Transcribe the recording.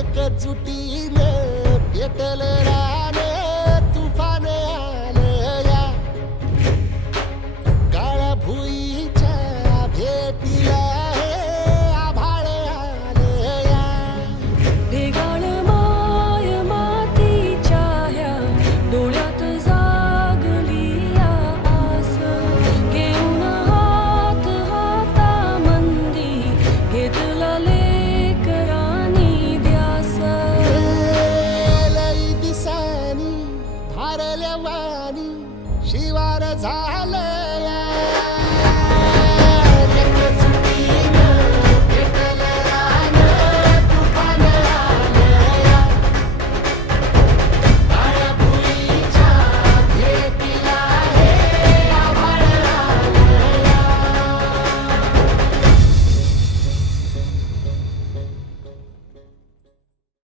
एकजुटीने वाणी शिवार झालं